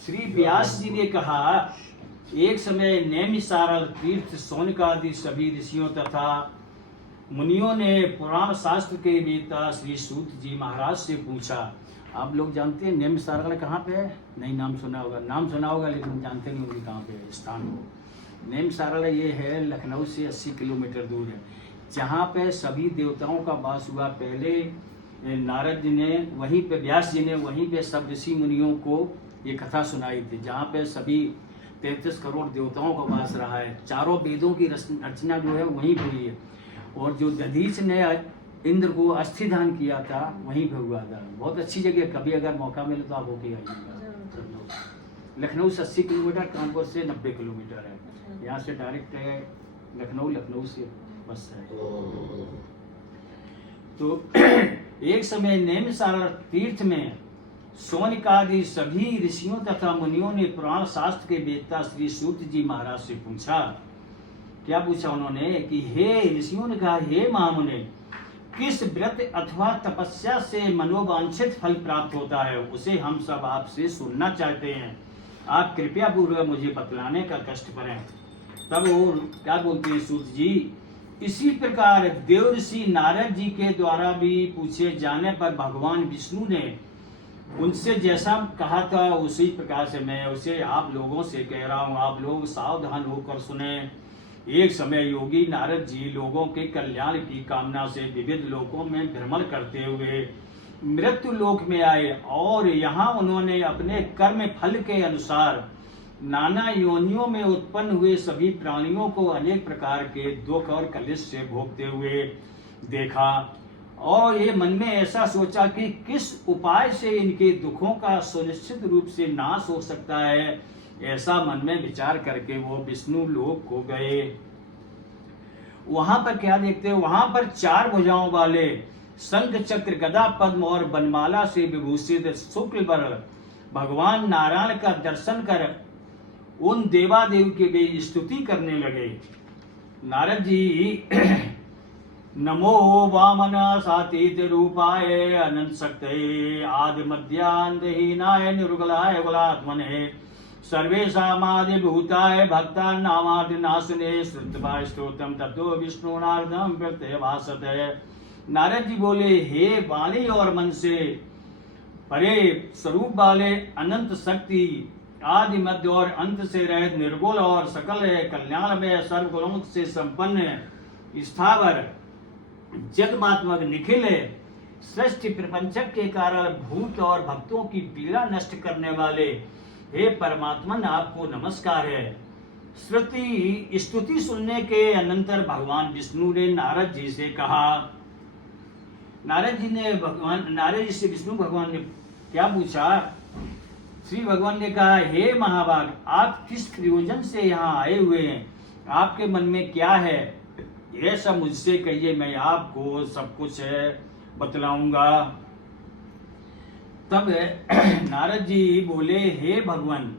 श्री व्यास जी ने कहा, एक समय नैमिषारण्य तीर्थ शौनक आदि सभी ऋषियों तथा मुनियों ने पुराण शास्त्र के वेता श्री सूत जी महाराज से पूछा। आप लोग जानते हैं नैमिषारण्य कहाँ पे है? नहीं, नाम सुना होगा लेकिन जानते नहीं होंगे कहाँ पे है स्थान को। नैमिषारण्य ये है लखनऊ से 80 किलोमीटर दूर है, जहाँ पे सभी देवताओं का वास हुआ। पहले नारद जी ने वहीं पे, व्यास जी ने वहीं पे सब ऋषि मुनियों को ये कथा सुनाई थी, जहाँ पे सभी 33 करोड़ देवताओं का वास रहा है। चारों वेदों की रचना जो है वहीं हुई है, और जो दधीच ने इंद्र को अस्थि दान किया था वहीं पे हुआ था। बहुत अच्छी जगह, कभी अगर मौका मिले तो आप होके आइएगा। लखनऊ से 80 किलोमीटर, कानपुर से 90 किलोमीटर है। यहाँ से डायरेक्ट है लखनऊ से बस है। तो एक समय नैमिषारण्य तीर्थ में शौनक आदि सभी ऋषियों तथा मुनियों ने पुराण शास्त्र के वेत्ता श्री सूत जी महाराज से पूछा। क्या पूछा उन्होंने कि हे ऋषियों ने कहा, हे महामुने, किस व्रत अथवा तपस्या से मनोवांछित फल प्राप्त होता है, उसे हम सब आपसे सुनना चाहते हैं। आप कृपया पूर्वक मुझे बतलाने का कष्ट करें। तब वो क्या बोलते हैं सूत जी, इसी प्रकार देव ऋषि नारद जी के द्वारा भी पूछे जाने पर भगवान विष्णु ने उनसे जैसा कहा था उसी प्रकार से मैं उसे आप लोगों से कह रहा हूँ। आप लोग सावधान होकर सुने। एक समय योगी नारद जी लोगों के कल्याण की कामना से विविध लोकों में भ्रमण करते हुए मृत्यु लोक में आए, और यहाँ उन्होंने अपने कर्म फल के अनुसार नाना योनियों में उत्पन्न हुए सभी प्राणियों को अनेक प्रकार के दुख और कलेश से भोगते हुए देखा, और ये मन में ऐसा सोचा कि किस उपाय से इनके दुखों का सुनिश्चित रूप से नाश हो सकता है। ऐसा मन में विचार करके वो विष्णु लोक को गए। वहां पर क्या देखते हैं, वहां पर 4 भुजाओं वाले शंख चक्र गदा पद्म और बनमाला से विभूषित शुक्ल वर्ण भगवान नारायण का दर्शन कर उन देवादेव की वे स्तुति करने लगे। नारद जी नमो वामन सातीत रूपाय अनंत शक्तये आदि मध्यांतहीनाय निर्गुणाय गुणात्मने सर्वेषामादि भूताय भक्ता नामादि नाशने श्रुत्वा स्तोत्रम ततो विष्णु नारदम प्रत्यभासते। नारद जी बोले, हे वाणी और मन से परे स्वरूप वाले अनंत शक्ति आदि मध्य और अंत से रहित निर्गुण और सकल कल्याण में सर्वगुणों से संपन्न स्थावर जगमात्मक निखिल सृष्टि प्रपंचक के कारण भूत और भक्तों की पीड़ा नष्ट करने वाले हे परमात्मन, आपको नमस्कार है। श्रुति स्तुति सुनने के अनंतर भगवान विष्णु ने नारद जी से कहा। नारद जी से विष्णु भगवान ने क्या पूछा? श्री भगवान ने कहा, हे महाभाग, आप किस प्रयोजन से यहाँ आए हुए हैं? आपके मन में क्या है? ये सब मुझसे कहिए, मैं आपको सब कुछ बतलाऊंगा। तब नारद जी बोले, हे भगवान,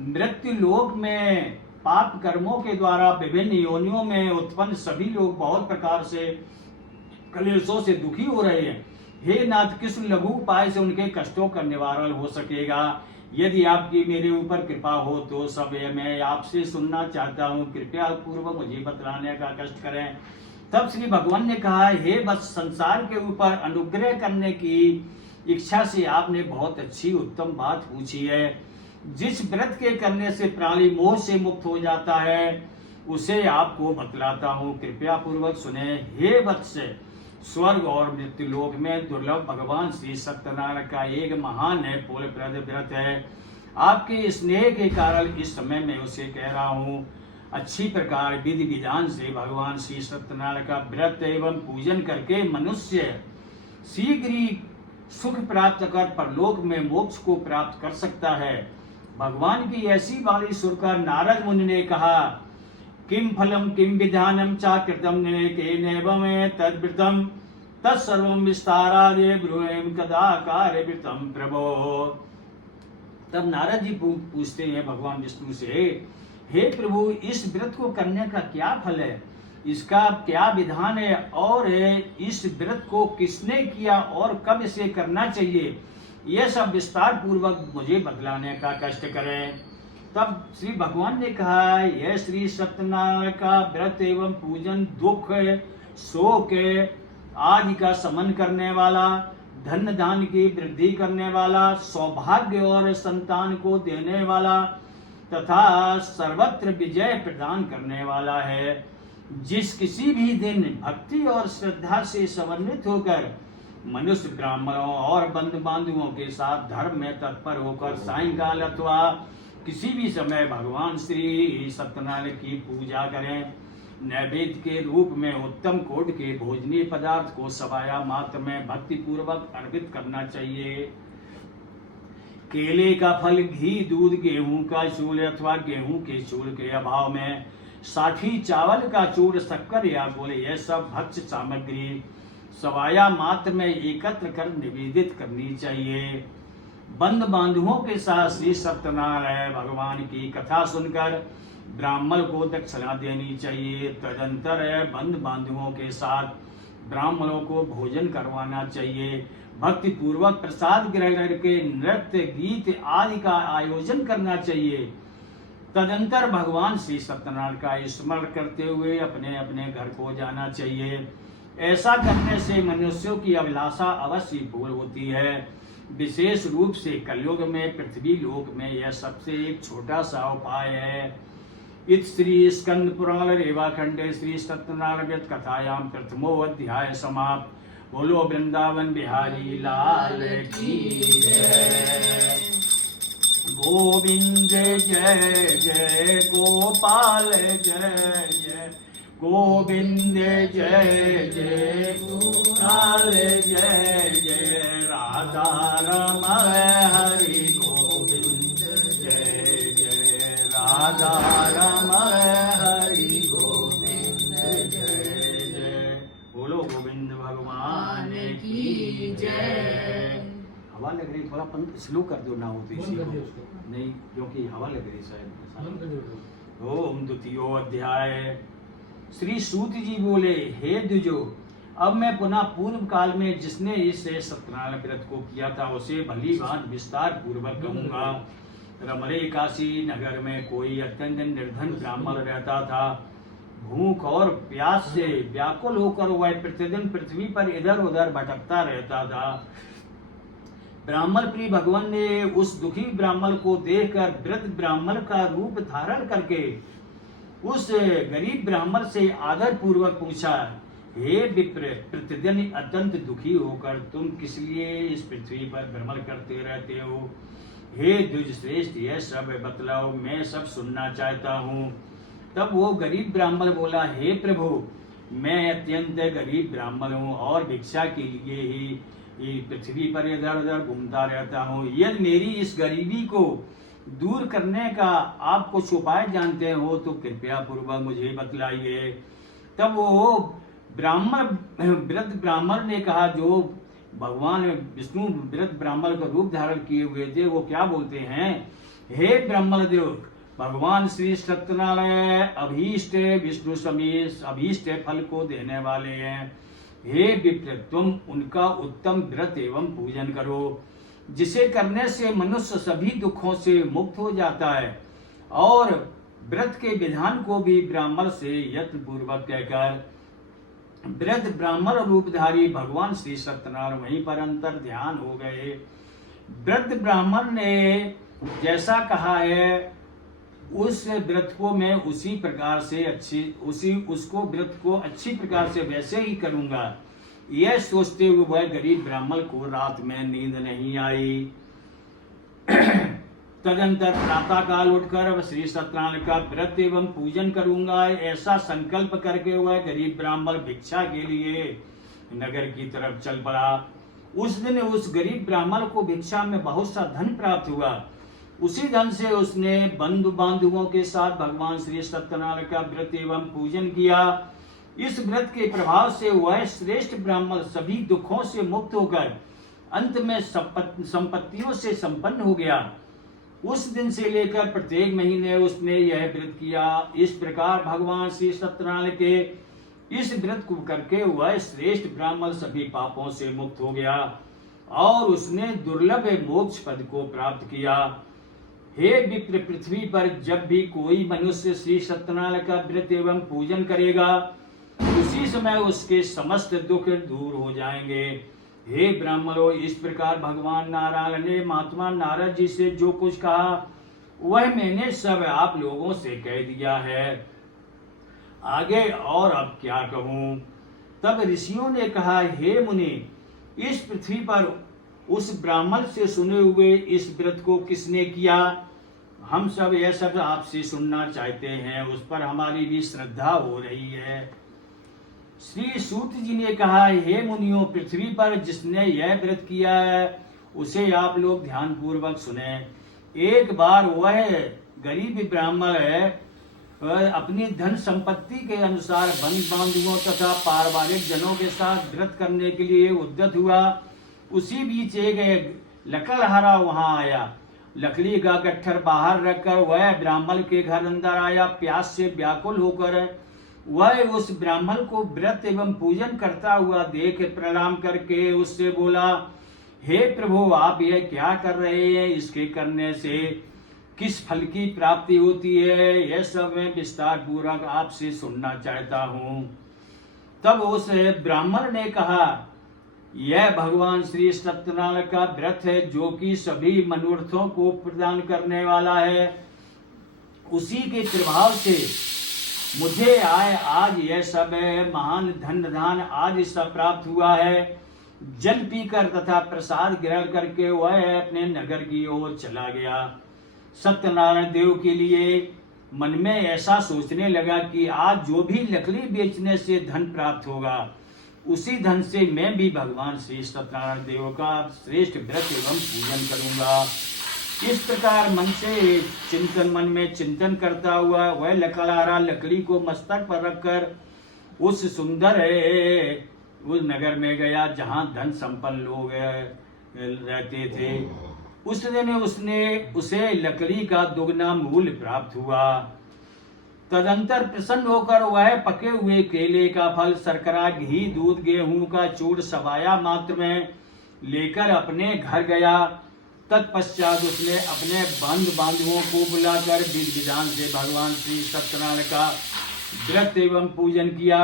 मृत्यु लोक में पाप कर्मों के द्वारा विभिन्न योनियों में उत्पन्न सभी लोग बहुत प्रकार से कलेशों से दुखी हो रहे हैं। हे नाथ, किस लघु उपाय से उनके कष्टों का निवारण हो सकेगा? यदि आपकी मेरे ऊपर कृपा हो तो सब मैं आपसे सुनना चाहता हूँ। कृपया पूर्वक मुझे बतलाने का कष्ट करें। तब श्री भगवान ने कहा, हे बस, संसार के ऊपर अनुग्रह करने की इच्छा से आपने बहुत अच्छी उत्तम बात पूछी है। जिस व्रत के करने से प्राणी मोह से मुक्त हो जाता है उसे आपको बतलाता हूँ, कृपया पूर्वक सुने। हे वत्स, स्वर्ग और मृत्यु लोक में दुर्लभ भगवान श्री सत्यनारायण का एक महान है फलप्रद व्रत है। आपके स्नेह के कारण इस समय मैं उसे कह रहा हूँ। अच्छी प्रकार विधि विधान से भगवान श्री सत्यनारायण का व्रत एवं पूजन करके मनुष्य शीघ्र ही सुख प्राप्त कर परलोक में मोक्ष को प्राप्त कर सकता है। भगवान की ऐसी वाणी सुनकर नारद मुनि ने कहा, किम फलम किम विधानम चा कृतम निकेनेवम तद्व्रतम तत्सर्वम विस्तारादे ब्रूहिम कदा कार्यवृतम प्रभो। तब नारद जी पूछते हैं भगवान विष्णु से, हे प्रभु, इस व्रत को करने का क्या फल है? इसका क्या विधान है? और इस व्रत को किसने किया और कब इसे करना चाहिए? यह सब विस्तार पूर्वक मुझे बतलाने का कष्ट करें। तब श्री भगवान ने कहा, यह श्री सत्यनारायण का व्रत एवं पूजन दुख शोक आदि का शमन करने वाला, धन धान की वृद्धि करने वाला, सौभाग्य और संतान को देने वाला तथा सर्वत्र विजय प्रदान करने वाला है। जिस किसी भी दिन भक्ति और श्रद्धा से समन्वित होकर मनुष्य ब्राह्मणों और बंधु बांधुओं के साथ धर्म में तत्पर होकर सायंकाल अथवा किसी भी समय भगवान श्री सत्यनारायण की पूजा करें, नैवेद्य के रूप में उत्तम कोट के भोजनीय पदार्थ को सवाया मात्र में भक्ति पूर्वक अर्पित करना चाहिए। केले का फल, घी, दूध, गेहूं का चूर्ण अथवा गेहूं के चूर्ण के अभाव में साठी चावल का चूर्ण, शक्कर या गुड़, यह सब भक्ष्य सामग्री सवाया मात्र में एकत्र कर निवेदित करनी चाहिए। बंद बांधुओं के साथ श्री सत्यनारायण भगवान की कथा सुनकर ब्राह्मण को दक्षिणा देनी चाहिए। तदंतर बंद बांधुओं के साथ ब्राह्मणों को भोजन करवाना चाहिए। भक्ति पूर्वक प्रसाद ग्रहण करके नृत्य गीत आदि का आयोजन करना चाहिए। तदंतर भगवान श्री सत्यनारायण का स्मरण करते हुए अपने अपने घर को जाना चाहिए। ऐसा करने से मनुष्यों की अभिलाषा अवश्य पूर्ण होती है। विशेष रूप से कलयुग में पृथ्वी लोक में यह सबसे एक छोटा सा उपाय है। इत श्री स्कंद पुराण रेवाखंडे श्री सत्यनारायण व्रत कथायाम प्रथमो अध्याय समाप्त। बोलो वृंदावन बिहारी लाल की जय। गोविंद जय जय गोपाल जय जय गोविंद जय जय गोपाल जय जय राधा रमण हरि गोविंद जय जय राधा रमण हरि गोविंद जय जय। बोलो गोविंद भगवान की जय। हवा लग रही, थोड़ा पंख स्लो कर दो ना हो तो इसी को नहीं, क्योंकि हवा लग रही शायद। ओम द्वितीयो अध्याय। श्री सूत जी बोले, हे द्विजो, अब मैं पुनः पूर्व काल में जिसने इस सत्यनारायण व्रत को किया था उसे भली भांति विस्तार पूर्वक कहूंगा। रमणे काशी नगर में कोई अत्यंत निर्धन ब्राह्मण रहता था। भूख और प्यास से व्याकुल होकर वह प्रतिदिन पृथ्वी पर इधर उधर भटकता रहता था। ब्राह्मण प्रिय भगवान ने उस दुखी ब्राह्मण को देखकर वृद्ध ब्राह्मण का रूप धारण करके उस गरीब ब्राह्मण से आदर पूर्वक पूछा, हे विप्र, प्रतिदिन अत्यंत दुखी होकर तुम किस लिए इस पृथ्वी पर भ्रमण करते रहते हो? हे द्विज श्रेष्ठ, यह सब बतलाओ, मैं सब सुनना चाहता हूँ। तब वो गरीब ब्राह्मण बोला, हे प्रभु, मैं अत्यंत गरीब ब्राह्मण हूँ और भिक्षा के लिए ही पृथ्वी पर इधर उधर घूमता रहता हूँ। यदि मेरी इस गरीबी को दूर करने का आप कुछ उपाय जानते हो तो कृपया पूर्वक मुझे बतलाइए। तब वो वृद्ध ब्राह्मण ने कहा, जो भगवान विष्णु वृद्ध ब्राह्मण का रूप धारण किए हुए थे, वो क्या बोलते हैं, हे ब्राह्मण देव, भगवान श्री सत्यनारायण अभीष्ट विष्णु समेत अभीष्ट फल को देने वाले हैं। हे विप्र, तुम उनका उत्तम व्रत एवं पूजन करो, जिसे करने से मनुष्य सभी दुखों से मुक्त हो जाता है। और व्रत के विधान को भी ब्राह्मण से यत्न पूर्वक कहकर वृद्ध ब्राह्मण रूपधारी भगवान श्री सत्यनारायण वहीं पर अंतर ध्यान हो गए। वृद्ध ब्राह्मण ने जैसा कहा है उस व्रत को मैं उसी प्रकार से उसको व्रत को अच्छी प्रकार से वैसे ही करूंगा। यह सोचते हुए वह गरीब ब्राह्मण को रात में नींद नहीं आई। तदंतर प्रातः काल उठकर श्री सत्यनारायण का व्रत एवं पूजन करूंगा, ऐसा संकल्प करके वह गरीब ब्राह्मण भिक्षा के लिए नगर की तरफ चल पड़ा। उस दिन उस गरीब ब्राह्मण को भिक्षा में बहुत सा धन प्राप्त हुआ। उसी धन से उसने बंधु बांधुओं के साथ भगवान श्री सत्यनारायण का व्रत एवं पूजन किया। इस व्रत के प्रभाव से वह श्रेष्ठ ब्राह्मण सभी दुखों से मुक्त होकर अंत में संपत्तियों से संपन्न हो गया। उस दिन से लेकर प्रत्येक महीने उसने यह व्रत किया। इस प्रकार भगवान श्री सत्यनारायण के इस व्रत को करके वह श्रेष्ठ ब्राह्मण सभी पापों से मुक्त हो गया और उसने दुर्लभ मोक्ष पद को प्राप्त किया। हे विप्र, पृथ्वी पर जब भी कोई मनुष्य श्री सत्यनारायण का व्रत एवं पूजन करेगा, उसी समय उसके समस्त दुख दूर हो जाएंगे। हे ब्राह्मणों, इस प्रकार भगवान नारायण ने महात्मा नारद जी से जो कुछ कहा वह मैंने सब आप लोगों से कह दिया है। आगे और अब क्या कहूँ। तब ऋषियों ने कहा, हे मुनि, इस पृथ्वी पर उस ब्राह्मण से सुने हुए इस व्रत को किसने किया? हम सब यह सब आपसे सुनना चाहते हैं, उस पर हमारी भी श्रद्धा हो रही है। श्री सूत जी ने कहा, हे मुनियों, पृथ्वी पर जिसने यह व्रत किया है उसे आप लोग ध्यान पूर्वक सुने। एक बार वह गरीब ब्राह्मण अपनी धन संपत्ति के अनुसार बंधु बांधवों तथा पारिवारिक जनों के साथ व्रत करने के लिए उद्यत हुआ। उसी बीच एक लकड़हारा वहां आया। लकड़ी का गट्ठर बाहर रखकर वह ब्राह्मण के घर अंदर आया। प्यास से व्याकुल होकर वह उस ब्राह्मण को व्रत एवं पूजन करता हुआ देख प्रणाम करके उससे बोला, हे प्रभु, आप यह क्या कर रहे हैं? इसके करने से किस फल की प्राप्ति होती है? यह सब मैं विस्तार पूर्वक आपसे सुनना चाहता हूँ। तब उस ब्राह्मण ने कहा, यह भगवान श्री सत्यनारायण का व्रत है, जो कि सभी मनोरथों को प्रदान करने वाला है। उसी के प्रभाव से मुझे आज यह सब महान धन दान आदि सब प्राप्त हुआ है। जल पीकर तथा प्रसाद ग्रहण करके वह अपने नगर की ओर चला गया। सत्यनारायण देव के लिए मन में ऐसा सोचने लगा कि आज जो भी लकड़ी बेचने से धन प्राप्त होगा, उसी धन से मैं भी भगवान श्री सत्यनारायण देव का श्रेष्ठ व्रत एवं पूजन करूंगा। इस प्रकार मन में चिंतन करता हुआ वह लकड़हारा लकड़ी को मस्तक पर रखकर उस सुंदर उस नगर में गया जहां धन संपन्न लोग रहते थे। उस दिन उसे लकड़ी का दुगना मूल्य प्राप्त हुआ। तदंतर प्रसन्न होकर वह पके हुए केले का फल, शर्करा, घी, दूध, गेहूं का चूर सवाया मात्र में लेकर अपने घर गया। तत्पश्चात उसने अपने बंधु बांधवों को बुलाकर विधि विधान से भगवान श्री सत्यनारायण का व्रत एवं पूजन किया।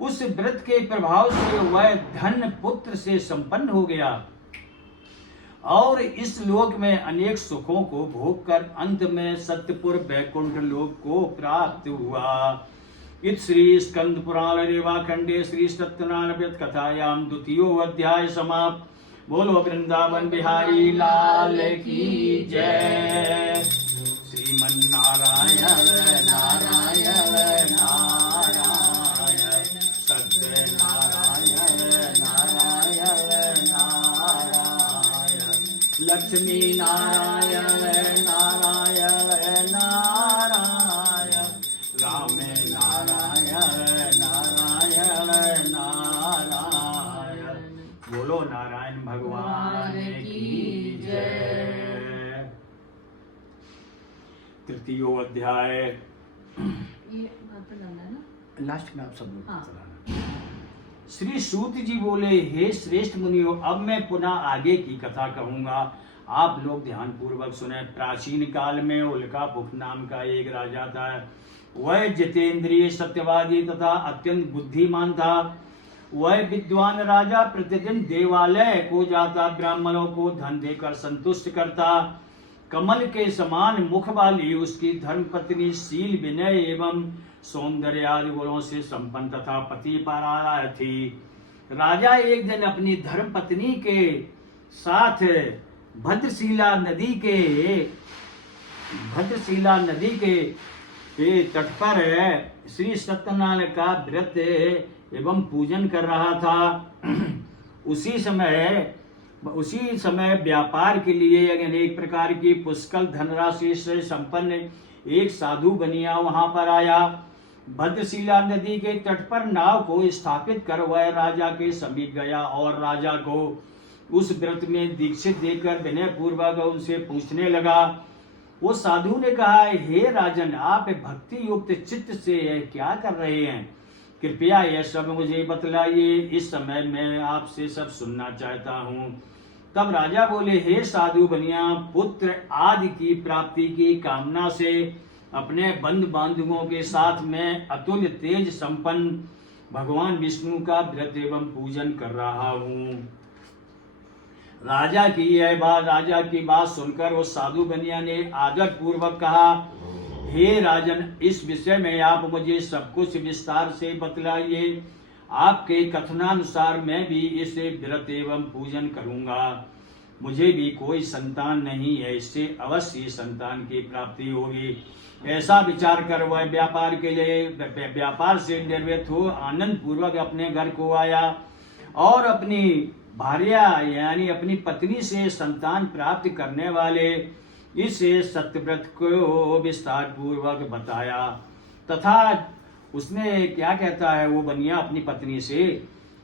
उस व्रत के प्रभाव से वह धन पुत्र से संपन्न हो गया और इस लोक में अनेक सुखों को भोग कर अंत में सत्यपुर वैकुंठ लोक को प्राप्त हुआ। इत श्री स्कंद पुराण रेवा खंडे श्री सत्यनारायण व्रत कथायाम द्वितीयो अध्याय समाप्त। बोलो वृंदावन बिहारी लाल की जय। श्रीमन नारायण नारायण नारायण, सत्य नारायण नारायण नारायण, लक्ष्मी नारायण नारायण नारायण, राम नारायण नारायण नारायण। बोलो नारायण भगवान की जय। तृतीयो अध्याय लास्ट में आप सब लोग चलाना। श्री सूत जी बोले, हे श्रेष्ठ मुनियों, अब मैं पुनः आगे की कथा कहूंगा, आप लोग ध्यान पूर्वक सुने। प्राचीन काल में उल्कापुख नाम का एक राजा था। वह जितेंद्रिय, सत्यवादी तथा अत्यंत बुद्धिमान था। वह विद्वान राजा प्रतिदिन देवालय को जाता, ब्राह्मणों को धन देकर संतुष्ट करता। कमल के समान मुख वाली उसकी धर्मपत्नी शील, विनय एवं सौंदर्य आदि गुणों से संपन्न तथा पतिव्रता थी। राजा एक दिन अपनी धर्मपत्नी के साथ भद्रशिला नदी के तट पर श्री सत्यनारायण का व्रत एवं पूजन कर रहा था। उसी समय व्यापार के लिए अनेक प्रकार की पुष्कल धनराशि से संपन्न एक साधु बनिया वहां पर आया। भद्रशिला नदी के तट पर नाव को स्थापित कर वह राजा के समीप गया और राजा को उस व्रत में दीक्षित देकर विनय पूर्वक उनसे पूछने लगा। वो साधु ने कहा, हे राजन, आप भक्ति युक्त चित्त से क्या कर रहे हैं? कृपया यह सब मुझे बतलाइए, इस समय मैं आपसे सब सुनना चाहता हूँ। तब राजा बोले, हे साधु बनिया, पुत्र आदि की प्राप्ति की कामना से अपने बंधु बांधवों के साथ मैं अतुल्य तेज संपन्न भगवान विष्णु का व्रत एवं पूजन कर रहा हूँ। राजा की बात सुनकर उस साधु बनिया ने आदर पूर्वक कहा, हे राजन, इस विषय में आप मुझे सब कुछ विस्तार से बतलाइए। आपके कथनानुसार मैं भी इसे व्रत एवं पूजन करूंगा। मुझे भी कोई संतान नहीं है, इससे अवश्य संतान की प्राप्ति होगी। ऐसा विचार कर वह व्यापार से निर्वृत्त हो आनंद पूर्वक अपने घर को आया और अपनी भार्या यानी अपनी पत्नी से संतान प्राप्त करने वाले इस सत्यव्रत को विस्तार पूर्वक बताया। तथा उसने क्या कहता है वो बनिया अपनी पत्नी से,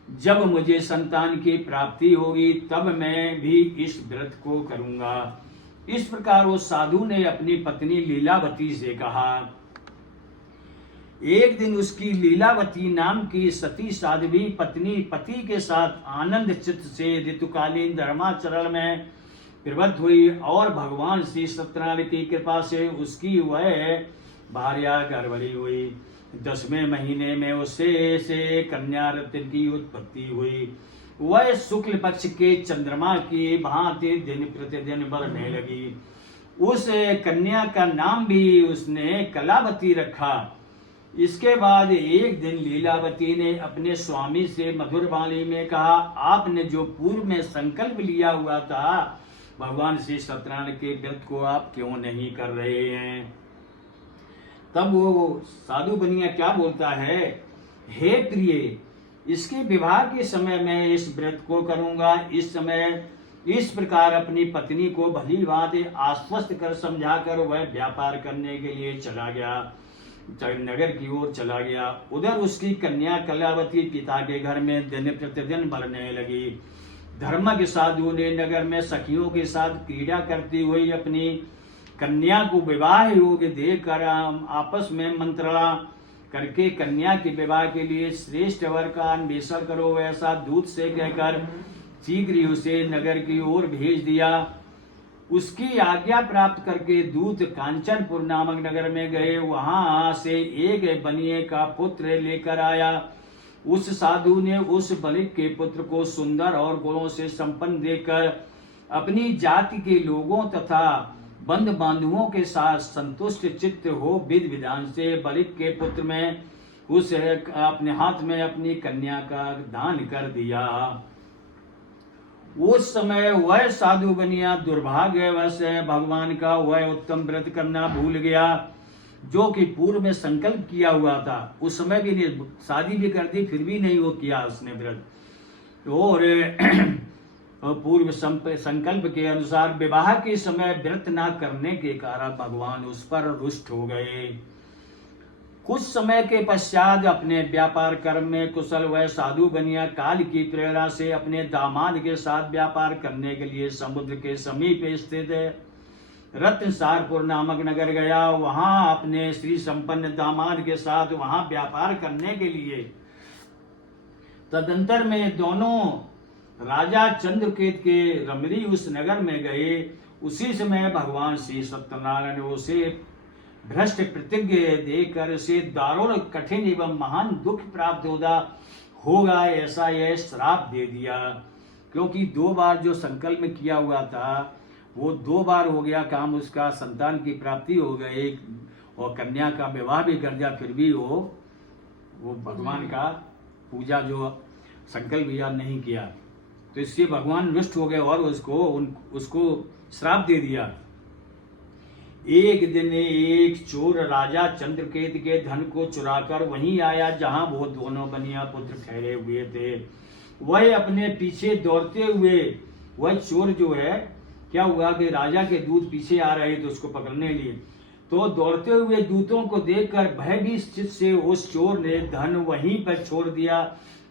जब मुझे संतान की प्राप्ति होगी तब मैं भी इस व्रत को करूंगा। इस प्रकार उस साधु ने अपनी पत्नी लीलावती से कहा। एक दिन उसकी लीलावती नाम की सती साध्वी पत्नी पति के साथ आनंद चित्त से ऋतुकालीन धर्माचरण में प्रवृत्त हुई और भगवान श्री सत्यनारायण की कृपा से उसकी वह भार्या गर्भवती हुई। 10वें महीने में उसे से कन्या रत्न की उत्पत्ति हुई। वह शुक्ल पक्ष के चंद्रमा की भांति दिन प्रतिदिन बढ़ने लगी। उस कन्या का नाम भी उसने कलावती रखा। इसके बाद एक दिन लीलावती ने अपने स्वामी से मधुर वाणी में कहा, आपने जो पूर्व में संकल्प लिया हुआ था भगवान श्री सत्यनारायण के व्रत को आप क्यों नहीं कर रहे हैं? तब वो साधु बनिया क्या बोलता है, हे प्रिय, इसके विवाह के समय मैं इस व्रत को करूंगा। इस समय इस प्रकार अपनी पत्नी को भली भांति आश्वस्त कर समझाकर वह व्यापार करने के लिए चला गया, नगर की ओर चला गया। उधर उसकी कन्या कलावती पिता के घर में दिन प्रतिदिन बढ़ने लगी। धर्म के साधु ने नगर में सखियों के साथ क्रीड़ा करती हुई अपनी कन्या को विवाह योग्य देकर आपस में मंत्रणा करके कन्या के विवाह के लिए श्रेष्ठ वर का अन्वेषण करो, ऐसा दूत से कहकर शीघ्र ही उसे नगर की ओर भेज दिया। उसकी आज्ञा प्राप्त करके दूत कांचनपुर नामक नगर में गए। वहां से एक बनिए का पुत्र लेकर आया। उस साधु ने उस बलिक के पुत्र को सुंदर और गुणों से संपन्न देखकर अपनी जाति के लोगों तथा बंधु बांधुओं के साथ संतुष्ट चित्त हो विधि विधान से बलिक के पुत्र में उस अपने हाथ में अपनी कन्या का दान कर दिया। उस समय वह साधु बनिया दुर्भाग्यवश भगवान का वह उत्तम व्रत करना भूल गया जो कि पूर्व में संकल्प किया हुआ था। उस समय भी नहीं, शादी भी कर दी फिर भी नहीं वो किया उसने व्रत। और पूर्व संकल्प के अनुसार विवाह के समय व्रत न करने के कारण भगवान उस पर रुष्ट हो गए। कुछ समय के पश्चात अपने व्यापार कर्म में कुशल वह साधु बनिया काल की प्रेरणा से अपने दामाद के साथ व्यापार करने के लिए समुद्र के समीप स्थित रत्नसारपुर नामक नगर गया। वहां अपने श्री संपन्न दामाद के साथ वहां व्यापार करने के लिए तदंतर में दोनों राजा चंद्रकेत के रमरी उस नगर में गए। उसी समय भगवान श्री सत्यनारायण उसे भ्रष्ट प्रतिज्ञा देकर उसे दारुण कठिन एवं महान दुख प्राप्त होगा ऐसा यह श्राप दे दिया। क्योंकि 2 बार जो संकल्प में किया हुआ था वो 2 बार हो गया काम, उसका संतान की प्राप्ति हो गई और कन्या का विवाह भी कर दिया, फिर भी वो भगवान का पूजा जो संकल्प याद नहीं किया, तो इससे भगवान रुष्ट हो गए और उसको श्राप दे दिया। एक दिन एक चोर राजा चंद्रकेत के धन को चुराकर वहीं आया जहां वो दोनों बनिया पुत्र ठहरे हुए थे। वह अपने पीछे दौड़ते हुए वह चोर जो है क्या हुआ कि राजा के दूत पीछे आ रहे थे उसको पकड़ने के लिए, तो दौड़ते हुए दूतों को देखकर भयभीत चित्त से उस चोर ने धन वहीं पर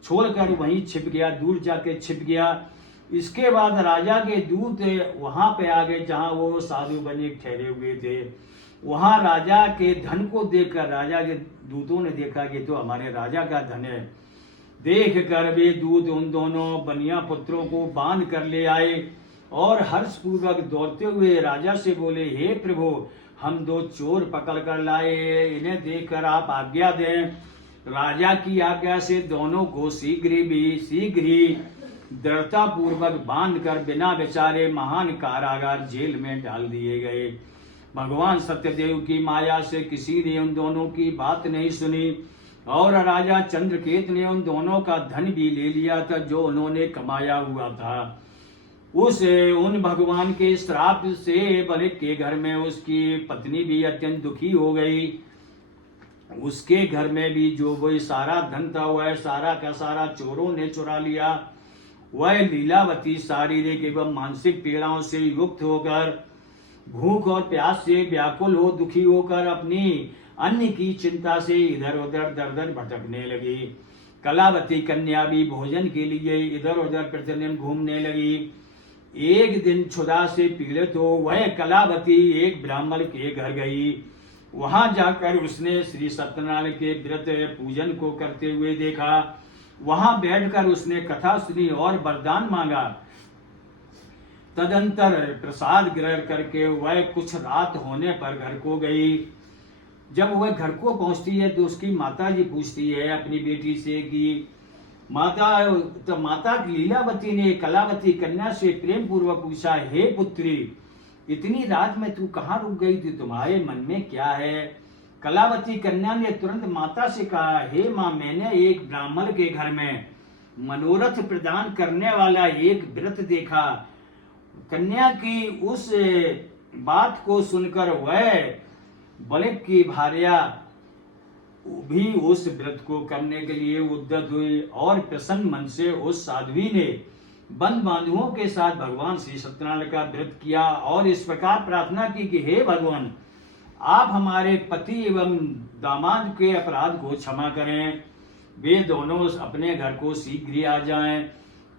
छोड़कर वहीं छिप गया, दूर जाके छिप गया। इसके बाद राजा के दूत वहां पे आ गए जहां वो साधु बनिए ठहरे हुए थे। वहां राजा के धन को देखकर राजा के दूतों ने देखा कि तो हमारे राजा का धन है। देख कर वे दूत उन दोनों बनिया पुत्रों को बांध कर ले आए और हर्ष पूर्वक दौड़ते हुए राजा से बोले, हे प्रभु, हम 2 चोर पकड़ कर लाए, इन्हें देखकर आप आज्ञा दें। राजा की आज्ञा से दोनों को शीघ्र ही दृढ़ता पूर्वक बांध कर बिना विचारे महान कारागार जेल में डाल दिए गए। भगवान सत्यदेव की माया से किसी ने उन दोनों की बात नहीं सुनी और राजा चंद्रकेत ने उन दोनों का धन भी ले लिया था जो उन्होंने कमाया हुआ था। उन भगवान के श्राप से बलिक के घर में उसकी पत्नी भी अत्यंत दुखी हो गई। उसके घर में भी जो वही सारा धन था वह सारा का सारा चोरों ने चुरा लिया। वह लीलावती शारीरिक एवं मानसिक पीड़ाओं से युक्त होकर भूख और प्यास से व्याकुल हो दुखी होकर अपनी अन्न की चिंता से इधर उधर दर दर भटकने लगी। कलावती कन्या भी भोजन के लिए इधर उधर प्रतिदिन घूमने लगी। एक दिन क्षुधा से पीड़ित हो वह कलावती एक ब्राह्मण के घर गई। वहां जाकर उसने श्री सत्यनारायण के व्रत पूजन को करते हुए देखा। वहां बैठकर उसने कथा सुनी और वरदान मांगा। तदंतर प्रसाद ग्रहण करके वह कुछ रात होने पर घर को गई। जब वह घर को पहुंचती है तो उसकी माता जी पूछती है अपनी बेटी से कि माता लीलावती ने कलावती कन्या से प्रेम पूर्वक पूछा, हे पुत्री, इतनी रात में तू कहाँ रुक गई थी? तुम्हारे मन में क्या है? कलावती कन्या ने तुरंत माता से कहा, हे माँ, मैंने एक ब्राह्मण के घर में मनोरथ प्रदान करने वाला एक व्रत देखा। कन्या की उस बात को सुनकर वह बलिक की भार्या भी उस व्रत को करने के लिए उद्यत हुई और प्रसन्न मन से उस साध्वी ने बंद बांधुओं के साथ भगवान श्री सत्यनारायण का व्रत किया और इस प्रकार प्रार्थना की कि हे भगवान, आप हमारे पति एवं दामाद के अपराध को क्षमा करें। वे दोनों अपने घर को शीघ्र आ जाएं।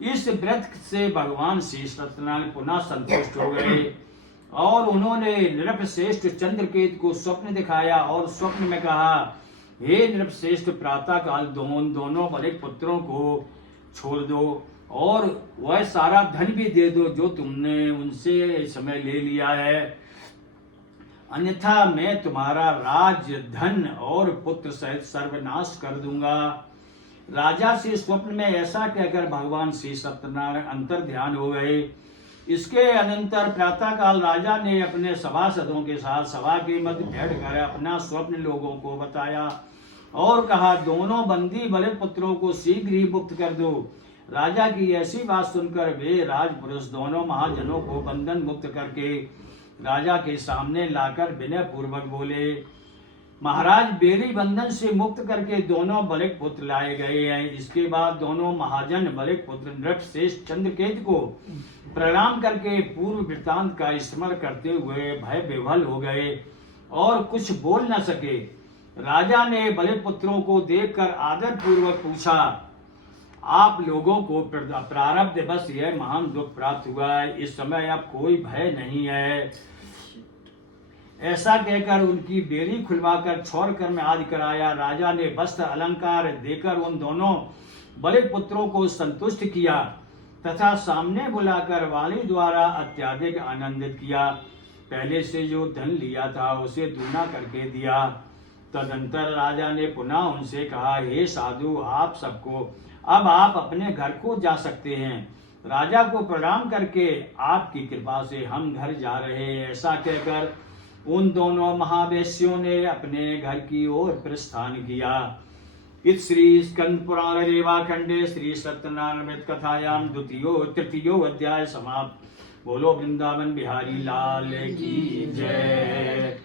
इस व्रत से भगवान श्री सत्यनारायण पुनः संतुष्ट हो गए और उन्होंने नृपश्रेष्ठ चंद्रकेत को स्वप्न दिखाया और स्वप्न में कहा, हे नृपश्रेष्ठ, प्रातः काल दोनों बलिक पुत्रों को छोड़ दो और वह सारा धन भी दे दो जो तुमने उनसे समय ले लिया है, अन्यथा मैं तुम्हारा राज धन और पुत्र सहित सर्वनाश कर दूंगा। राजा से स्वप्न में ऐसा कहकर भगवान श्री सत्यनारायण अंतर ध्यान हो गए। इसके अनंतर प्रातः काल राजा ने अपने सभासदों के साथ सभा के मध्य बैठकर अपना स्वप्न लोगों को बताया और कहा, दोनों बंदी बलिक पुत्रों को शीघ्र ही मुक्त कर दो। राजा की ऐसी बात सुनकर वे राजपुरुष दोनों महाजनों को बंधन मुक्त करके राजा के सामने लाकर विनय पूर्वक बोले, महाराज, बेरी बंधन से मुक्त करके दोनों बलिक पुत्र लाए गए हैं। इसके बाद दोनों महाजन बलिक पुत्र नृपश्रेष्ठ चंद्रकेत को प्रणाम करके पूर्व वृत्तांत का स्मरण करते हुए भय विह्वल हो गए और कुछ बोल न सके। राजा ने बलिक पुत्रों को देखकर आदर पूर्वक पूछा, आप लोगों को प्रारब्ध बस यह महान दुख प्राप्त हुआ है, इस समय अब कोई भय नहीं है। ऐसा कहकर उनकी बेड़ी खुलवाकर छौर कर्म आदि कराया। राजा ने वस्त्र अलंकार देकर उन दोनों बलिक पुत्रों को संतुष्ट किया तथा सामने बुलाकर वाणी द्वारा अत्यधिक आनंदित किया। पहले से जो धन लिया था उसे दूना करके दिया। तदंतर राजा ने पुनः उनसे कहा, हे साधु, आप सबको अब आप अपने घर को जा सकते हैं। राजा को प्रणाम करके आपकी कृपा से हम घर जा रहे हैं। ऐसा कहकर उन दोनों महावेश्यों ने अपने घर की ओर प्रस्थान किया। इस श्री स्कंद पुराण रेवाखंडे श्री सत्यनारायण कथायाम तृतीयो अध्याय समाप्त। बोलो वृंदावन बिहारी लाल की जय।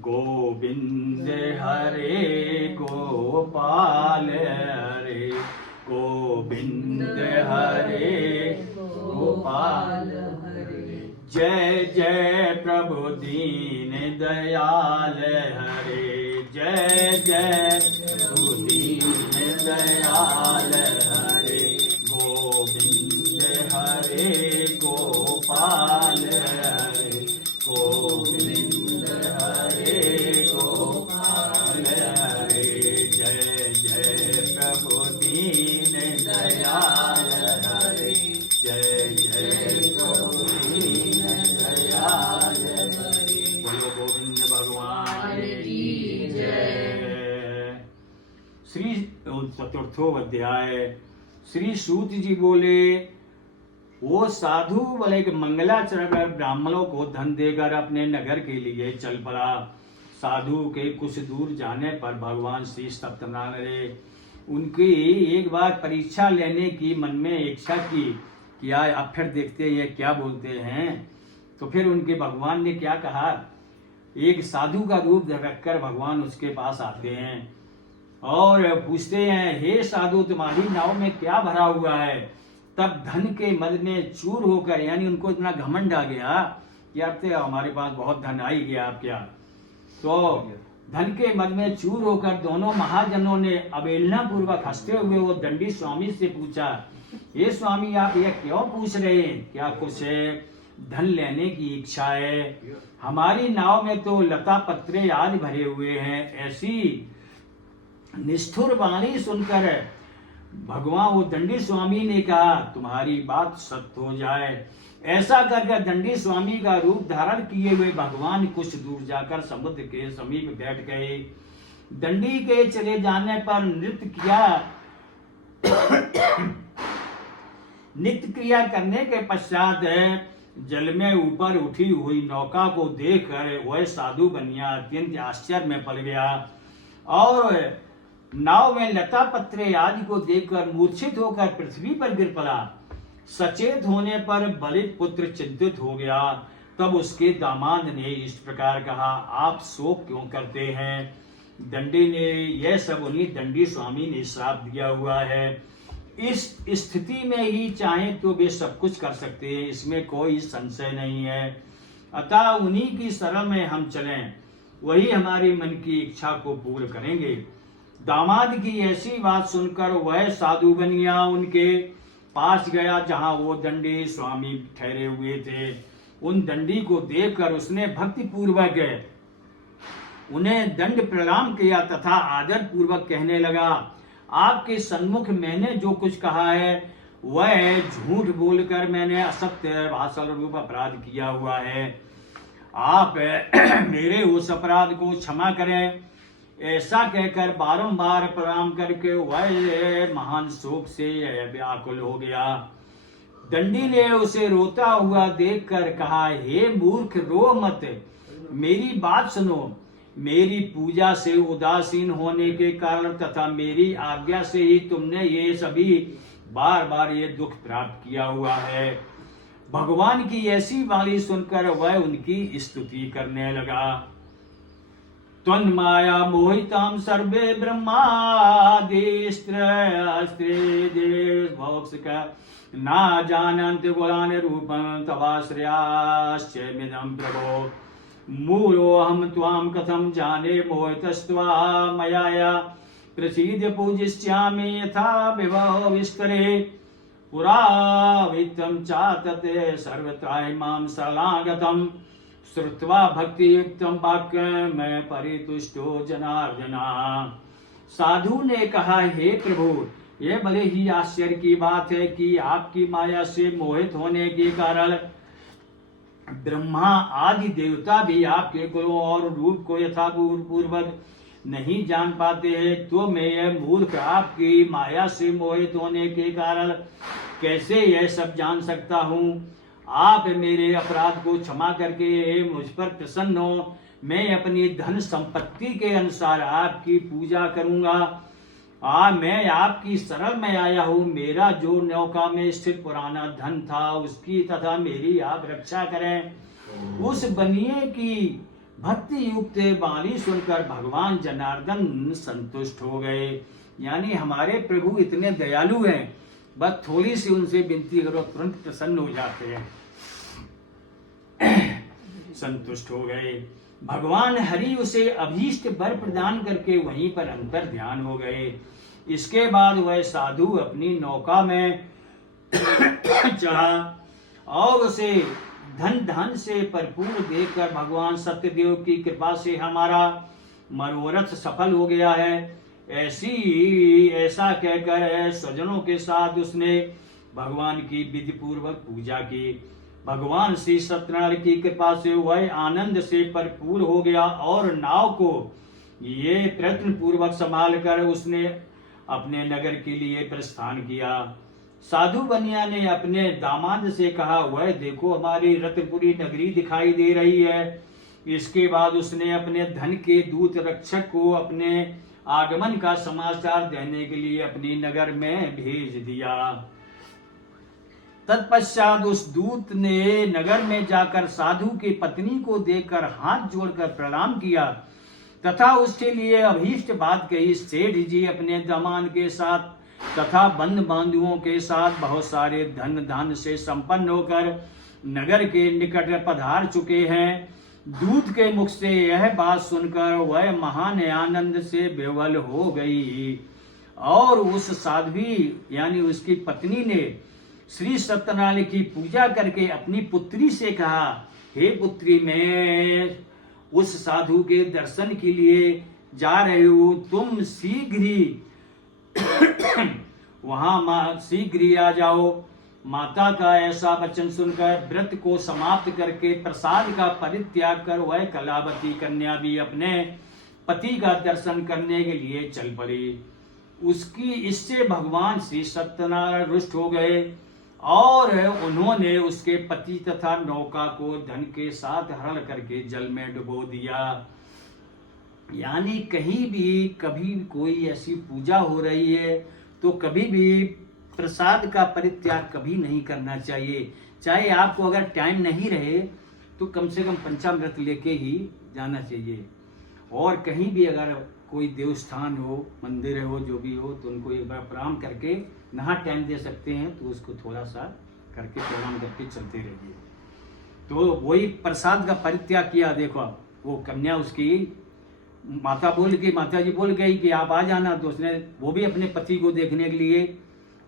गोविंद हरे गोपाल हरे गोविंद हरे गोपाल हरे। जय जय प्रभु दीन दयाल हरे। जय जय प्रभु दीन दयाल हरे। गोविंद हरे गोपाल हरे गोविंद हरे गोपाल हरे। जय जय प्रभु दीन दयाल हरे। जय जय प्रभु चतुर्थो अध्याय। श्री सूत जी बोले, वो साधु बोले कि मंगलाचरण ब्राह्मणों को धन देकर अपने नगर के लिए चल पड़ा। साधु के कुछ दूर जाने पर भगवान श्री सत्यनारायण उनकी एक बार परीक्षा लेने की मन में इच्छा की, क्या अब फिर देखते हैं क्या बोलते हैं। तो फिर उनके भगवान ने क्या कहा, एक साधु का रूप रखकर भगवान उसके पास आते हैं और पूछते हैं, हे साधु तुम्हारी नाव में क्या भरा हुआ है। तब धन के मद में चूर होकर, यानी उनको इतना घमंड आ गया कि अब तो हमारे पास बहुत धन आ ही गया, अब क्या। तो धन के मद में चूर होकर दोनों महाजनों ने अवहेलना पूर्वक हंसते हुए वो दंडी स्वामी से पूछा, ये स्वामी आप यह क्यों पूछ रहे हैं, क्या कुछ धन लेने की इच्छा है। हमारी नाव में तो लता पत्रे आज भरे हुए हैं। ऐसी निष्ठुर वाणी सुनकर भगवान वो दंडी स्वामी ने कहा, तुम्हारी बात सत्य हो जाए। ऐसा करके दंडी स्वामी का रूप धारण किए हुए भगवान कुछ दूर जाकर समुद्र के समीप बैठ गए। दंडी के चले जाने पर नृत्य क्रिया करने के पश्चात जल में ऊपर उठी हुई नौका को देखकर वह साधु बनिया अत्यंत आश्चर्य में पड़ गया और नाव में लता पत्रे आदि को देखकर मूर्छित होकर पृथ्वी पर गिर पड़ा। सचेत होने पर बलित पुत्र चिंतित हो गया। तब उसके दामाद ने इस प्रकार कहा, आप शोक क्यों करते हैं। दंडी ने यह सब उन्हीं दंडी स्वामी ने श्राप दिया हुआ है। इस स्थिति में ही चाहे तो वे सब कुछ कर सकते हैं, इसमें कोई संशय नहीं है। अतः उन्हीं की शरण में हम चलें, वही हमारी मन की इच्छा को पूर्ण करेंगे। दामाद की ऐसी बात सुनकर वह साधु बनिया उनके पास गया जहां वो दंडी स्वामी ठहरे हुए थे। उन दंडी को देखकर उसने भक्ति पूर्वक उन्हें दंड प्रणाम किया तथा आदर पूर्वक कहने लगा, आपके सन्मुख मैंने जो कुछ कहा है वह झूठ बोलकर मैंने असत्य भाषण रूप अपराध किया हुआ है। आप मेरे उस अपराध को क्षमा करें। ऐसा कहकर बारंबार प्रणाम करके वह महान शोक से व्याकुल हो गया। दंडी ने उसे रोता हुआ देखकर कहा, हे मूर्ख रो मत, मेरी बात सुनो। मेरी पूजा से उदासीन होने के कारण तथा मेरी आज्ञा से ही तुमने ये सभी बार बार ये दुख प्राप्त किया हुआ है। भगवान की ऐसी वाणी सुनकर वह उनकी स्तुति करने लगा। त्वन्माया मोहितां सर्वे ब्रह्मादिस्त्रे ना जानन्ति गुणान् रूपं तवाश्रयाश्चैमिदं प्रभो। मूलोऽहं त्वां कथं जाने मोहितस्त्वा मया प्रसीद पूजिष्यामि यथा विभव विस्तरे। पुरा वित्तं चातते सर्वत्राहि मां शरणागतं श्रुत्वा भक्ति युक्तम वाक्यं मैं परितुष्टो जनार्दना। साधु ने कहा, हे प्रभु, यह बड़े ही आश्चर्य की बात है कि आपकी माया से मोहित होने के कारण ब्रह्मा आदि देवता भी आपके गुणों और रूप को यथापूर्वक नहीं जान पाते हैं। तो मैं यह मूर्ख आपकी माया से मोहित होने के कारण कैसे यह सब जान सकता हूँ। आप मेरे अपराध को क्षमा करके मुझ पर प्रसन्न हो। मैं अपनी धन संपत्ति के अनुसार आपकी पूजा करूंगा। मैं आपकी शरण में आया हूँ। मेरा जो नौका में स्थित पुराना धन था उसकी तथा मेरी आप रक्षा करें। उस बनिए की भक्ति युक्त वाणी सुनकर भगवान जनार्दन संतुष्ट हो गए। यानी हमारे प्रभु इतने दयालु हैं, बस थोड़ी सी उनसे विनती करो तुरंत प्रसन्न हो जाते हैं। संतुष्ट हो गए। भगवान हरि उसे अभीष्ट वर प्रदान करके वहीं पर अंतर ध्यान हो गए। इसके बाद वह साधु अपनी नौका में चढ़ा और उसे धन धन से भरपूर देखकर भगवान सत्यदेव की कृपा से हमारा मनोरथ सफल हो गया है। ऐसा कहकर स्वजनों के साथ उसने भगवान की विधि पूर्वक पूजा की। भगवान श्री सत्यनारायण की कृपा से वह आनंद से भरपूर हो गया और नाव को ये प्रयत्न पूर्वक संभाल कर उसने अपने नगर के लिए प्रस्थान किया। साधु बनिया ने अपने दामाद से कहा, वह देखो हमारी रत्नपुरी नगरी दिखाई दे रही है। इसके बाद उसने अपने धन के दूत रक्षक को अपने आगमन का समाचार देने के लिए अपनी नगर में भेज दिया। तत्पश्चात उस दूत ने नगर में जाकर साधु की पत्नी को देखकर हाथ जोड़कर प्रणाम किया तथा उसके लिए अभीष्ट बात कही। सेठ जी अपने दामाद के साथ तथा बंधु बांधुओं के साथ बहुत सारे धन धान्य से संपन्न होकर नगर के निकट पधार चुके हैं। दूत के मुख से यह बात सुनकर वह महान आनंद से विह्वल हो गई और उस साध्वी यानी उसकी पत्नी ने श्री सत्यनारायण की पूजा करके अपनी पुत्री से कहा, हे पुत्री, मैं उस साधु के दर्शन के लिए जा रही हूँ, तुम शीघ्र ही वहां शीघ्र ही आ जाओ। माता का ऐसा वचन सुनकर व्रत को समाप्त करके प्रसाद का परित्याग कर वह कलावती कन्या भी अपने पति का दर्शन करने के लिए चल पड़ी। उसकी इससे भगवान श्री सत्यनारायण रुष्ट हो गए और उन्होंने उसके पति तथा नौका को धन के साथ हरण करके जल में डुबो दिया। यानी कहीं भी कभी कोई ऐसी पूजा हो रही है तो कभी भी प्रसाद का परित्याग कभी नहीं करना चाहिए। चाहे आपको अगर टाइम नहीं रहे तो कम से कम पंचामृत लेके ही जाना चाहिए। और कहीं भी अगर कोई देवस्थान हो, मंदिर हो, जो भी हो, तो उनको एक बार प्रणाम करके नहा टाइम दे सकते हैं तो उसको थोड़ा सा करके प्रणाम करके चलते रहिए। तो वही प्रसाद का परित्याग किया। देखो वो कन्या उसकी माता जी बोल गई कि आप आ जाना, तो उसने वो भी अपने पति को देखने के लिए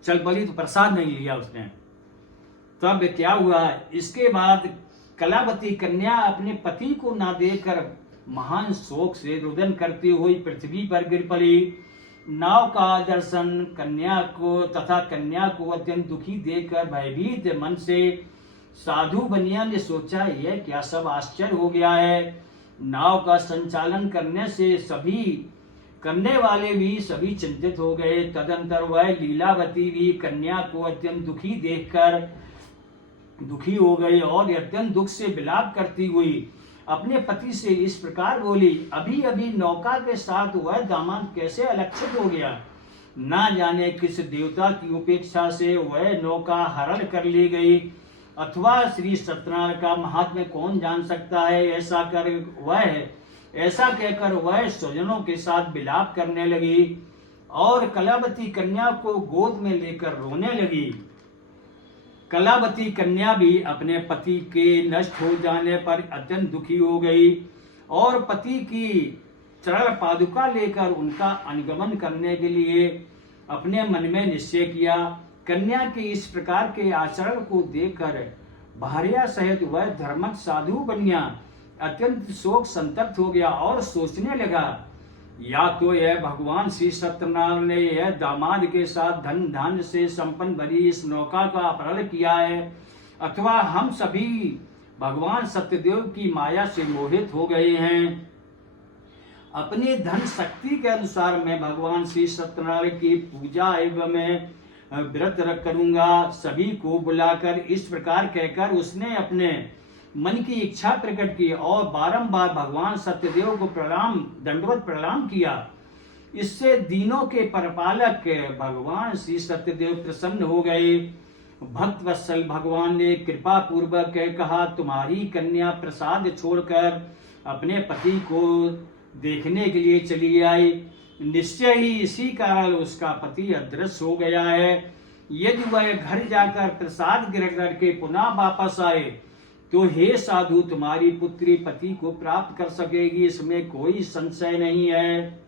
चल पड़ी, तो प्रसाद नहीं लिया उसने। तब क्या हुआ, इसके बाद कलावती कन्या अपने पति को ना देखकर महान शोक से रुदन करती हुई पृथ्वी पर गिर पड़ी। नाव का दर्शन कन्या को अत्यंत दुखी देखकर भयभीत मन से साधु बनिया ने सोचा, यह क्या सब आश्चर्य हो गया है। नाव का संचालन करने वाले भी सभी चिंतित हो गए। तदंतर वह लीलावती भी कन्या को अत्यंत दुखी हो गई और अत्यंत दुख से विलाप करती हुई अपने पति से इस प्रकार बोली, अभी अभी नौका के साथ वह दामाद कैसे अलक्षित हो गया। ना जाने किस देवता की उपेक्षा से वह नौका हरण कर ली गई, अथवा श्री सत्यनारायण का महात्म्य कौन जान सकता है। ऐसा कहकर वह स्वजनों के साथ विलाप करने लगी और कलावती कन्या को गोद में लेकर रोने लगी। कलावती कन्या भी अपने पति के नष्ट हो जाने पर अत्यंत दुखी हो गई और पति की चरण पादुका लेकर उनका अनुगमन करने के लिए अपने मन में निश्चय किया। कन्या के इस प्रकार के आचरण को देखकर भार्या सहित वह धर्मज्ञ साधु बनिया अत्यंत शोक संतप्त हो गया और सोचने लगा, या तो यह भगवान श्री सत्यनारायण ने यह दामाद के साथ धन धान्य से संपन्न भरी इस नौका का अपहरण किया है, अथवा हम सभी भगवान सत्यदेव की माया से मोहित हो गए हैं। अपनी धन शक्ति के अनुसार मैं भगवान श्री सत्यनारायण की पूजा एवं में व्रत करूंगा, सभी को बुलाकर इस प्रकार कहकर उसने अपने मन की इच्छा प्रकट की और बारंबार भगवान सत्यदेव को दंडवत प्रणाम किया। इससे दीनों के परपालक भगवान श्री सत्यदेव प्रसन्न हो गए। भक्त वत्सल भगवान ने कृपा पूर्वक कहा, तुम्हारी कन्या प्रसाद छोड़कर अपने पति को देखने के लिए चली आई। निश्चय ही इसी कारण उसका पति अदृश्य हो गया है। यदि वह घर जाकर प्रसाद ग्रहण करके पुनः वापस आए तो हे साधु, तुम्हारी पुत्री पति को प्राप्त कर सकेगी, इसमें कोई संशय नहीं है।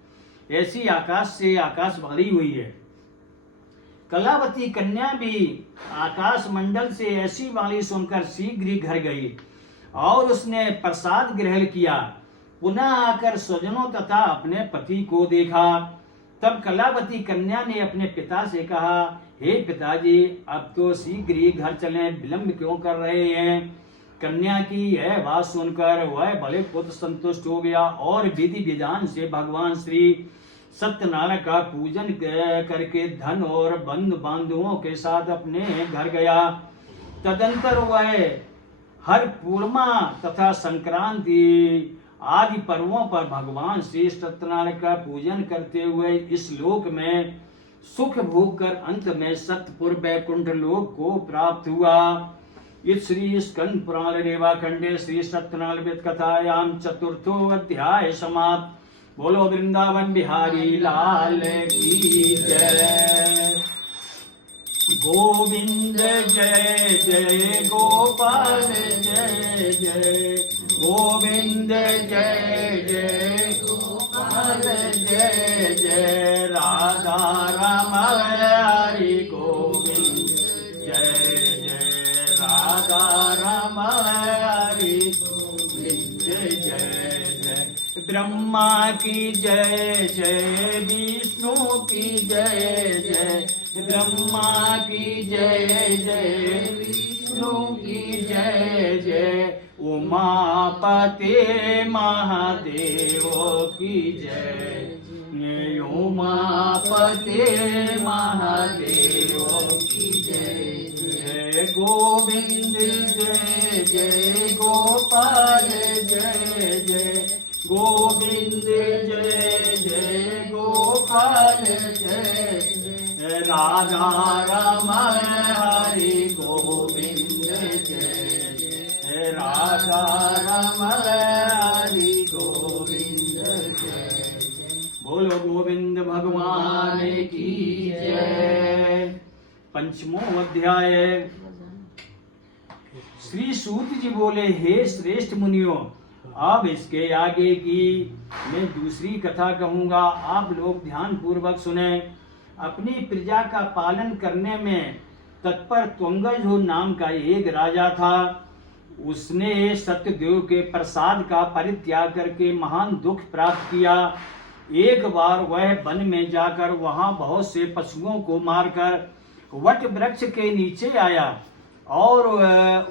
ऐसी आकाश से आकाशवाणी हुई है। कलावती कन्या भी आकाश मंडल से ऐसी वाणी सुनकर शीघ्र ही घर गई और उसने प्रसाद ग्रहण किया। पुनः आकर स्वजनों तथा अपने पति को देखा। तब कलावती कन्या ने अपने पिता से कहा, हे पिताजी, अब तो शीघ्र ही घर चलें, विलंब क्यों कर रहे हैं। कन्या की यह बात सुनकर वह बड़े पुत्र संतुष्ट हो गया और विधि विधान से भगवान श्री सत्यनारायण का पूजन करके धन और बंधु बांधवों के साथ अपने घर गया। तदंतर वह हर पूर्णिमा तथा संक्रांति आदि पर्वों पर भगवान श्री सत्यनारायण का पूजन करते हुए इस लोक में सुख भोग कर अंत में सतपुर वैकुंठ लोक को प्राप्त हुआ। इस श्री स्कंद पुराण रेवाखंडे श्री सत्यनारायण कथायाम चतुर्थो अध्याय समाप्त। बोलो वृंदावन बिहारी लाल की जय। गोविंद जय जय गोपाल जय जय गोविंद जय जय गोपाल जय जय राधा राम हरि गोविंद जय जय राधा राम हरि गोविंद जय जय। ब्रह्मा की जय जय विष्णु की जय जय ब्रह्मा की जय जय विष्णु की जय जय उमापते महादेव की जय उमापते महादेव की जय जय। गोविंद जय जय गोपाल जय जय गोविंद जय जय गोपाल जय जय राधा राम हरि गोविंद जय जय राधा राम हरि गोविंद जय जय। बोलो गोविंद भगवान की जय। पंचमो अध्याय। श्री सूत जी बोले, हे श्रेष्ठ मुनियों, अब इसके आगे की मैं दूसरी कथा कहूंगा, आप लोग ध्यान पूर्वक सुने। अपनी प्रजा का पालन करने में तत्पर त्वंगजु नाम का एक राजा था। उसने सत्यदेव के प्रसाद का परित्याग करके महान दुख प्राप्त किया। एक बार वह वन में जाकर वहां बहुत से पशुओं को मारकर वट वृक्ष के नीचे आया और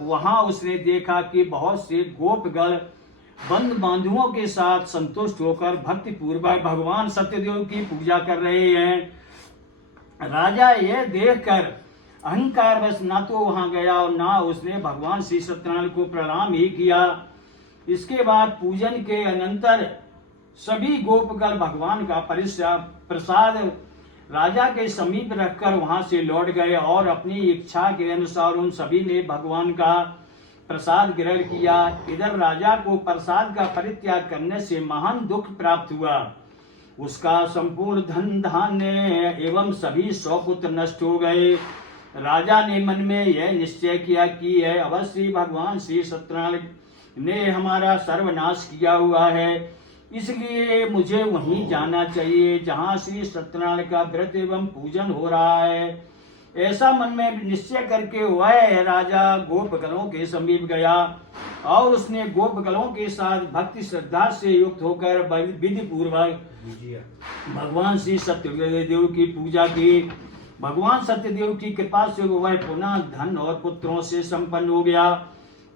वहां उसने देखा कि बहुत से गोपगण बंद बांधुओं के साथ संतुष्ट होकर भक्ति पूर्वक भगवान सत्यदेव की पूजा कर रहे हैं। राजा यह देखकर अहंकार वश ना तो वहां गया और ना उसने भगवान श्री सत्यनारायण को प्रणाम ही किया। इसके बाद पूजन के अनंतर सभी गोपगण भगवान का प्रसाद राजा के समीप रखकर वहां से लौट गए और अपनी इच्छा के अनुसार उन सभी ने भगवान का प्रसाद ग्रहण किया। इधर राजा को प्रसाद का परित्याग करने से महान दुख प्राप्त हुआ। उसका संपूर्ण धन धान्य एवं सभी सौपुत्र नष्ट हो गए। राजा ने मन में यह निश्चय किया कि यह अवश्य भगवान श्री सत्यनारायण ने हमारा सर्वनाश किया हुआ है, इसलिए मुझे वहीं जाना चाहिए जहां श्री सत्यनारायण का व्रत एवं पूजन हो रहा है। ऐसा मन में निश्चय करके वह राजा गोपगणों के समीप गया और उसने गोपगणों के साथ भक्ति श्रद्धा से युक्त होकर विधि पूर्वक भगवान श्री सत्यदेव की पूजा की। भगवान सत्यदेव की कृपा से वह पुनः धन और पुत्रों से संपन्न हो गया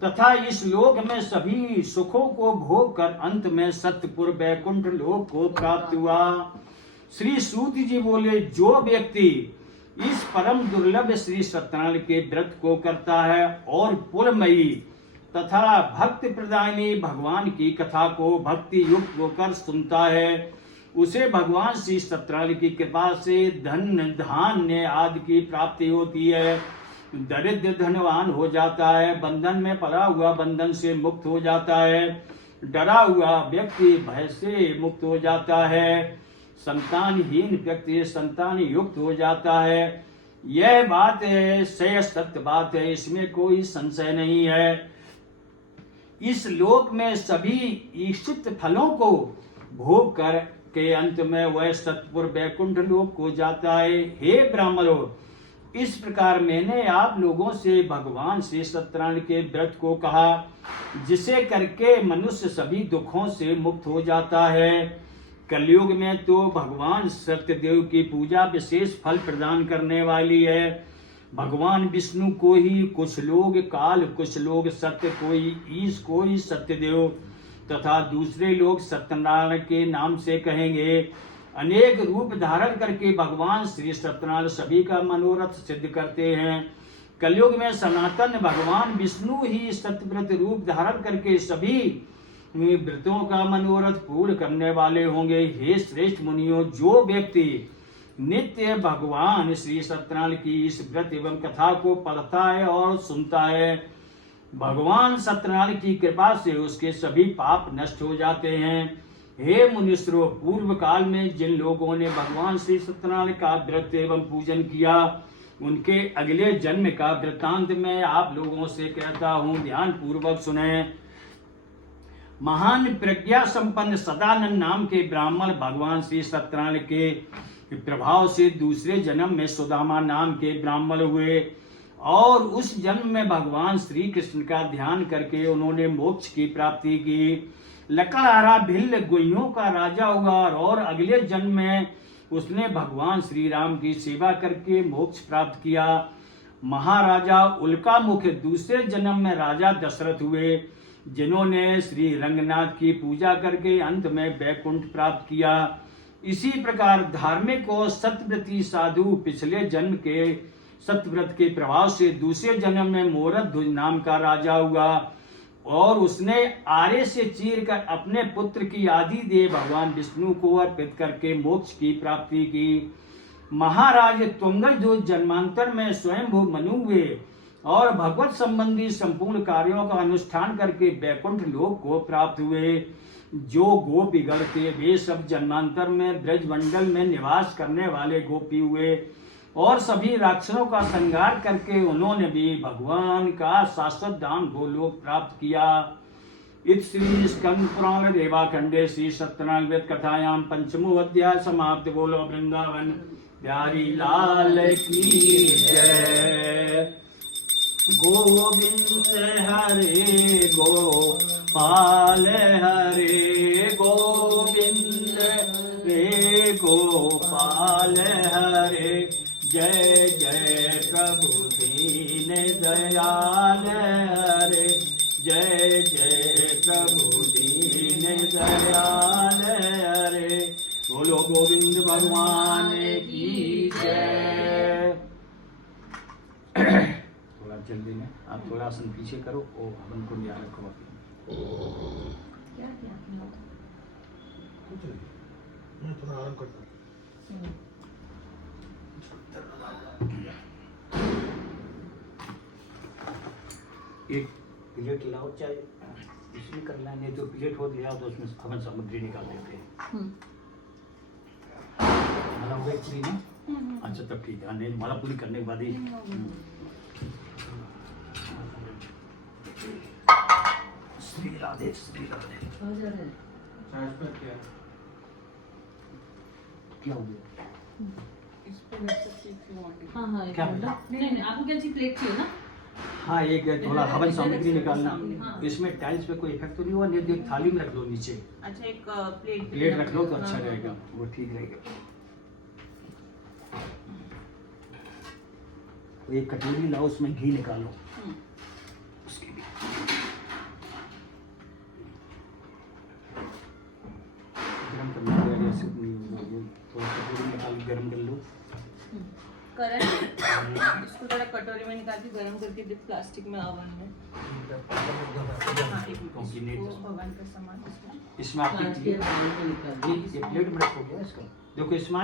तथा इस लोक में सभी सुखों को भोग कर अंत में सत्यपुर वैकुंठ लोक को प्राप्त हुआ। श्री सूत जी बोले, जो व्यक्ति इस परम दुर्लभ श्री सत्यनारायण के व्रत को करता है और पुरमयी तथा भक्ति प्रदायनी भगवान की कथा को भक्ति युक्त होकर सुनता है, उसे भगवान श्री सत्यनारायण की कृपा से धन धान्य आदि की प्राप्ति होती है। दरिद्र धनवान हो जाता है, बंधन में पड़ा हुआ बंधन से मुक्त हो जाता है, डरा हुआ व्यक्ति भय से मुक्त हो जाता है, संतानहीन व्यक्ति संतान युक्त हो जाता है। यह बात है, सत्य बात है, इसमें कोई संशय नहीं है। इस लोक में सभी इच्छित फलों को भोग कर के अंत में वह सतपुर वैकुंठ लोक को जाता है। हे ब्राह्मणों, इस प्रकार मैंने आप लोगों से भगवान श्री सत्यनारायण के व्रत को कहा, जिसे करके मनुष्य सभी दुखों से मुक्त हो जाता है। कलयुग में तो भगवान सत्यदेव की पूजा विशेष फल प्रदान करने वाली है। भगवान विष्णु को ही कुछ लोग काल, कुछ लोग सत्य, कोई ईश, कोई सत्यदेव तथा दूसरे लोग सत्यनारायण के नाम से कहेंगे। अनेक रूप धारण करके भगवान श्री सत्यनारायण सभी का मनोरथ सिद्ध करते हैं। कलयुग में सनातन भगवान विष्णु ही सत्यव्रत रूप धारण करके सभी व्रतों का मनोरथ पूर्ण करने वाले होंगे। हे श्रेष्ठ मुनियों, जो व्यक्ति नित्य भगवान श्री सत्यनारायण की इस व्रत एवं कथा को पढ़ता है और सुनता है, भगवान सत्यनारायण की कृपा से उसके सभी पाप नष्ट हो जाते हैं। हे मुनीश्वरों, पूर्व काल में जिन लोगों ने भगवान श्री सत्यनारायण का व्रत एवं पूजन किया, उनके अगले जन्म का वृत्तांत मैं आप लोगों से कहता हूँ, ध्यान पूर्वक सुने। महान प्रज्ञा संपन्न सदानंद नाम के ब्राह्मण भगवान श्री सत्यनारायण के प्रभाव से दूसरे जन्म में सुदामा नाम के ब्राह्मण हुए और उस जन्म में भगवान श्री कृष्ण का ध्यान करके उन्होंने मोक्ष की प्राप्ति की। लकड़हारा भिल्ल गुइयों का राजा हुआ और अगले जन्म में उसने भगवान श्री राम की सेवा करके मोक्ष प्राप्त किया। महाराजा उल्कामुख दूसरे जन्म में राजा दशरथ हुए, जिन्होंने श्री रंगनाथ की पूजा करके अंत में वैकुंठ प्राप्त किया। इसी प्रकार धार्मिक और सत्यव्रती साधु पिछले जन्म के सत्यव्रत के प्रभाव से दूसरे जन्म में मोरध्वज नाम का राजा हुआ और उसने आरे से चीर कर अपने पुत्र की आदि देह भगवान विष्णु को अर्पित करके मोक्ष की प्राप्ति की। महाराज तुंगध्वज जन्मांतर में स्वयंभू मनु हुए और भगवत संबंधी संपूर्ण कार्यों का अनुष्ठान करके वैकुंठ लोक को प्राप्त हुए। जो गोपीगण थे वे सब जन्मांतर में ब्रजमंडल में निवास करने वाले गोपी हुए और सभी राक्षसों का संहार करके उन्होंने भी भगवान का शाश्वत धाम गोलोक प्राप्त किया। इत श्री स्कंद पुराण रेवाखंडे श्री सत्यनारायण व्रत कथायाम पंचमो अध्याय समाप्त। बोलो वृंदावन प्यारी लाल की जय। गोविंद हरे गोपाल हरे गोविंद रे गोपाल हरे जय जय प्रभु दीन दयाल हरे जय जय प्रभु दीन दयाल हरे। बोलो गोविंद भगवान की जय। थोड़ा जल्दी में आप थोड़ा आसन पीछे करो और हवन को याद रखो। क्या क्या कुछ नहीं, मैं थोड़ा आराम करता हूँ। एक प्लेट लाओ, चाहे इसमें करना नहीं तो प्लेट हो दिया तो उसमें हवन सामग्री निकाल देते हैं। माला हो गई पूरी ना? अच्छा तब ठीक है, नहीं माला पूरी करने के बाद ही श्री राधे श्री राधे। क्या हो गया? हाँ हाँ क्या? नहीं आपको क्या चाहिए? प्लेट चाहिए ना? हाँ, एक थोड़ा हवन सामग्री निकालना। हाँ। इसमें टाइल्स पे कोई इफेक्ट तो नहीं हुआ? नहीं तो एक थाली में रख लो नीचे। अच्छा, एक प्लेट रख लो तो अच्छा रहेगा, वो ठीक रहेगा। तो एक कटोरी लाओ, उसमें घी निकालो उसके लिए। गरम करना है, ऐसे नहीं होगा। थोड़ा कटोरी निकाल के गरम कर लो। करें इसको थोड़ा कटोरी में निकाल के गरम करके दे प्लास्टिक में ओवन में। हाँ, एक Combinate। भगवान का सामान इसमें। इसमें आपकी ये प्लेट में रखोगे इसका। देखो इसमें